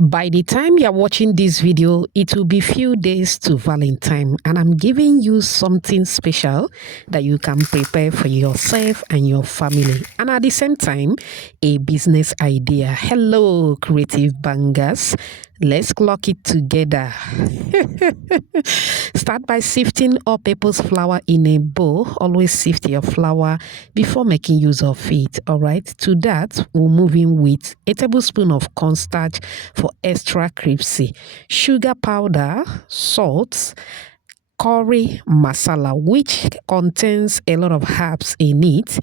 By the time you're watching this video, it will be few days to Valentine, and I'm giving you something special that you can prepare for yourself and your family, and at the same time, a business idea. Hello, creative bangers. Let's clock it together. Start by sifting all-purpose flour in a bowl. Always sift your flour before making use of it. All right. To that, we'll move in with a tablespoon of cornstarch for extra crispy, sugar powder, salt, curry masala, which contains a lot of herbs in it,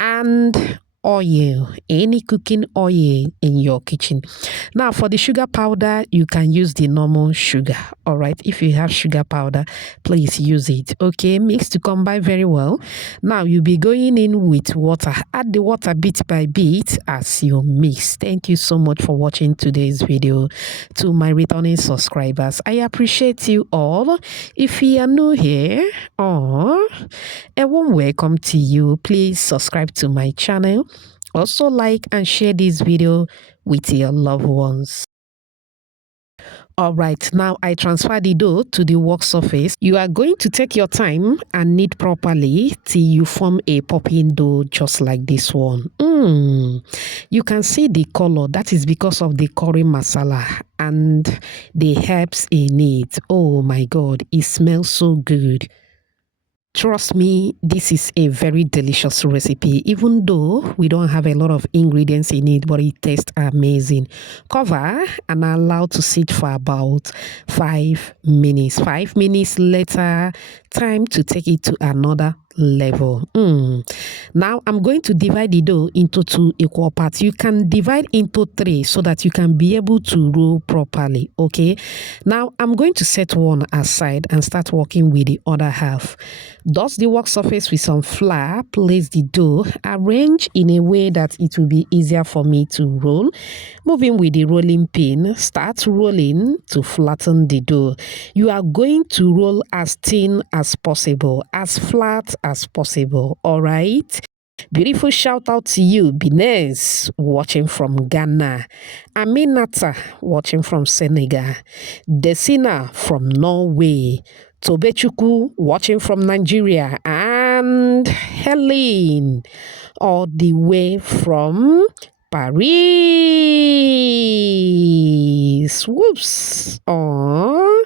and oil, any cooking oil in your kitchen. Now for the sugar powder, you can use the normal sugar. All right, if you have sugar powder, please use it. Okay, mix to combine very well. Now you'll be going in with water. Add the water bit by bit as you mix. Thank you so much for watching today's video. To my returning subscribers, I appreciate you all. If you are new here, a warm welcome to you. Please subscribe to my channel. Also like and share this video with your loved ones. All right, now I transfer the dough to the work surface. You are going to take your time and knead properly till you form a popping dough just like this one. You can see the color. That is because of the curry masala and the herbs in it. Oh my God, it smells so good. Trust me, this is a very delicious recipe, even though we don't have a lot of ingredients in it, but it tastes amazing. Cover and allow to sit for about 5 minutes. 5 minutes later, time to take it to another level. Now I'm going to divide the dough into 2 equal parts. You can divide into 3 so that you can be able to roll properly. Okay, now I'm going to set one aside and start working with the other half. Dust the work surface with some flour. Place the dough, arrange in a way that it will be easier for me to roll. Moving with the rolling pin, start rolling to flatten the dough. You are going to roll as thin as possible, as flat as possible. All right. Beautiful shout out to you, Binez, watching from Ghana, Aminata, watching from Senegal, Desina from Norway, Tobechuku, watching from Nigeria, and Helen, all the way from Paris. Whoops. Oh,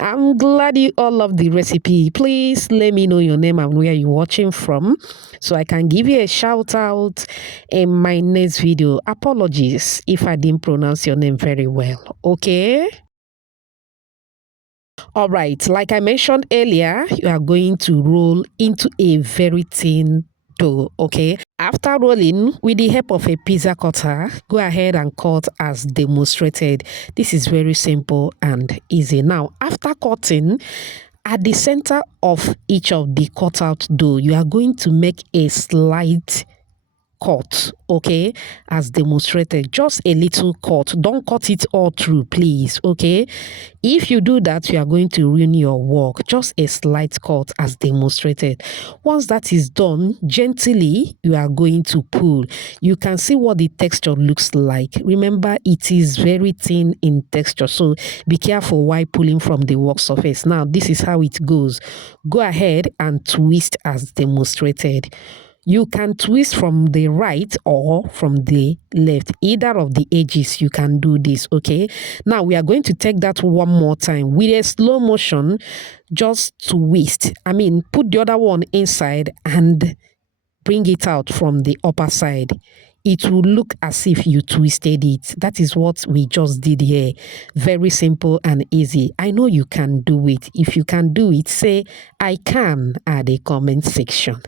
I'm glad you all love the recipe. Please let me know your name and where you're watching from so I can give you a shout out in my next video. Apologies if I didn't pronounce your name very well. Okay? All right. Like I mentioned earlier, you are going to roll into a very thin dough. Okay, after rolling with the help of a pizza cutter, go ahead and cut as demonstrated. This is very simple and easy. Now after cutting, at the center of each of the cut out dough, you are going to make a slight cut, okay, as demonstrated. Just a little cut. Don't cut it all through, please. Okay, if you do that, you are going to ruin your work. Just a slight cut as demonstrated. Once that is done, gently you are going to pull. You can see what the texture looks like. Remember, it is very thin in texture, so be careful while pulling from the work surface. Now this is how it goes. Go ahead and twist as demonstrated. You can twist from the right or from the left. Either of the edges, you can do this, okay? Now, we are going to take that one more time. With a slow motion, just twist. Put the other one inside and bring it out from the upper side. It will look as if you twisted it. That is what we just did here. Very simple and easy. I know you can do it. If you can do it, say, I can, at the comment section.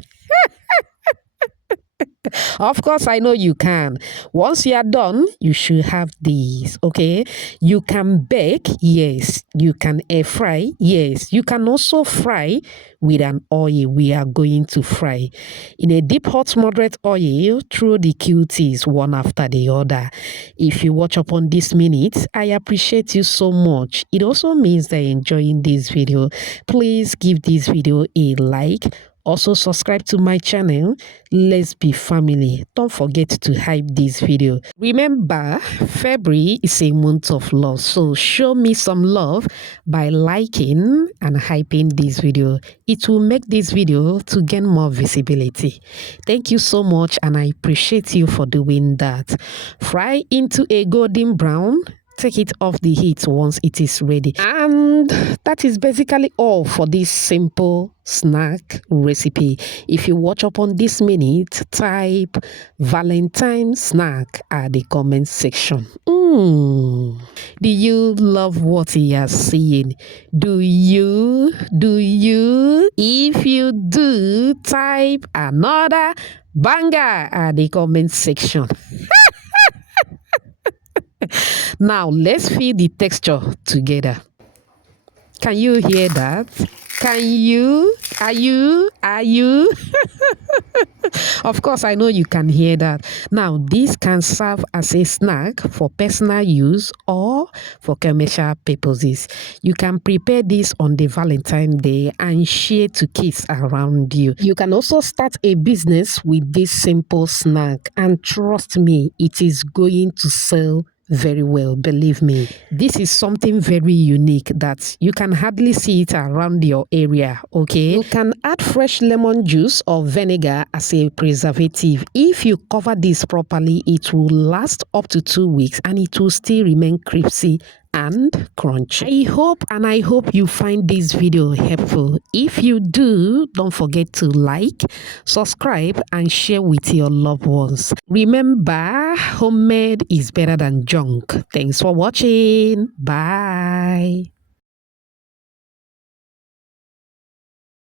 Of course, I know you can. Once you are done, you should have these, okay? You can bake, yes. You can air fry, yes. You can also fry with an oil. We are going to fry in a deep hot moderate oil. Throw the cuties one after the other. If you watch up on this minute, I appreciate you so much. It also means that you're enjoying this video. Please give this video a like. Also subscribe to my channel. Let's be family. Don't forget to hype this video. Remember, February is a month of love, so show me some love by liking and hyping this video. It will make this video to gain more visibility. Thank you so much, and I appreciate you for doing that. Fry into a golden brown. Take it off the heat once it is ready. And that is basically all for this simple snack recipe. If you watch up on this minute, type Valentine snack at the comment section. Do you love what you are seeing? Do you? If you do, type another banger at the comment section. Now, let's feel the texture together. Can you hear that? Can you? Are you? Of course, I know you can hear that. Now, this can serve as a snack for personal use or for commercial purposes. You can prepare this on the Valentine's Day and share to kids around you. You can also start a business with this simple snack, and trust me, it is going to sell very well, believe me. This is something very unique that you can hardly see it around your area, okay? You can add fresh lemon juice or vinegar as a preservative. If you cover this properly, it will last up to 2 weeks and it will still remain crispy and crunchy. I hope you find this video helpful. If you do, don't forget to like, subscribe, and share with your loved ones. Remember, homemade is better than junk. Thanks for watching. Bye.